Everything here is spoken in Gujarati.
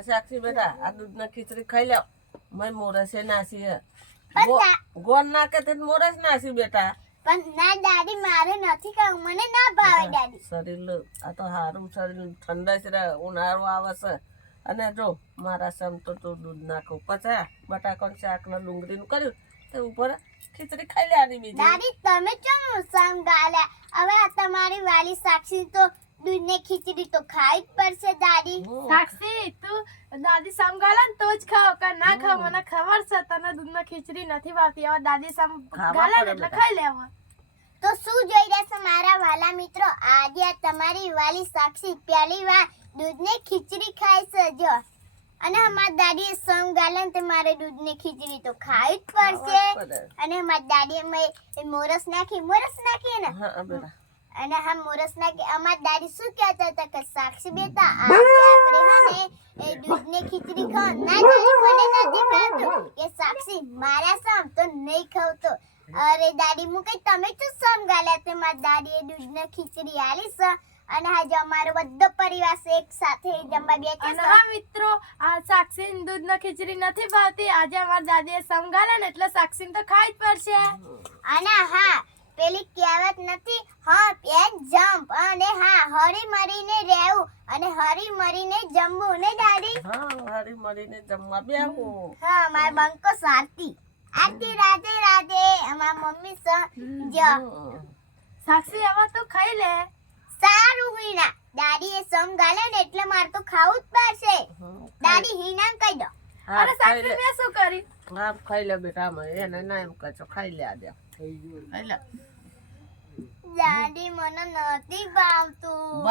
સાક્ષી બેટા આ દૂધના ખીચડી ખાઈ લ્યો મેં મોરસે નાસી ગોળ નાખે તે મોરસ નાસી બેટા પણ ના દાદી મારે નથી ખાવું મને ના ભાવે દાદી શરીર આ તો સારું શરીર ઠંડા છે ઉનાળો આવે છે અને જો મારા સમ તો તું દૂધ નાખું પછી બટાકાનું શાક ને ડુંગળીનું કર્યું તે ઉપર ખીચડી ખાઈ લેવાની બીજી દાદી તમે કેમ સંગ ગાલ્યા હવે આ તમારી વાલી સાક્ષી તો દૂધને ખીચડી તો ખાઈ જ પડશે દાદી સાક્ષી તું દાદી સમગાલે ને તો જ ખાવ કે ના ખાવ મને ખબર છે તને દૂધમાં ખીચડી નથી ભાવતી હવે દાદી સમગાલે ને એટલે ખાઈ લેવા તો શું જોઈ રહ્યા છો મારા વાલા મિત્રો આજે આ તમારી વાલી સાક્ષી પહેલી વાર દૂધને ખીચડી ખાય છે જો અને અમારી દાદીએ સમ ગાલે ને તે મારે દૂધને ખીચડી તો ખાવી જ પડશે અને અમારી દાદીએ મોરસ નાખી ને હા બેટા અને હા મોરસ નાખી અમારી દાદી શું કહેતા હતા કે સાક્ષી બેટા આજે આપણે હે ને એ દૂધને ખીચડી ખાવ ના દાદી મને નથી ભાવતું કે સાક્ષી મારા સમ તો નહીં ખાવતો અરે દાદી હું કઈ તમે શું સમ ગાલ્યા તે મારી દાદીએ દૂધને ખીચડી આલી છે અને આજે અમારો બધો પરિવાર એક સાથે જમવા બેઠો અને હા મિત્રો આ સાક્ષી દૂધના ખીચડી નથી ભાવતી આજે અમારી દાદીએ સમગાલે ને એટલે સાક્ષી તો ખાઈ જ પડશે અને હા પેલી કહેવત નથી હા પેન જમ્પ અને હા હરી મરીને રહેવું અને હરી મરીને જમવું ને દાદી હા હારી મળીને જમવા બેહું હા માર બંકો સારતી આતી રાધે રાધે અમાર મમ્મી જો સાક્ષી હવે તો ખાઈ લે સારું હીના દાદી એ સમ ગાલે ને એટલે માર તો ખાવું જ પડશે દાદી હીના કહી દો અરે સાક્ષી મેં શું કરી હા ખાઈ લે બેટા એને ના એમ કહેજો ખાઈ લે આજે ખાઈ લે દાદી મને નથી ભાવતું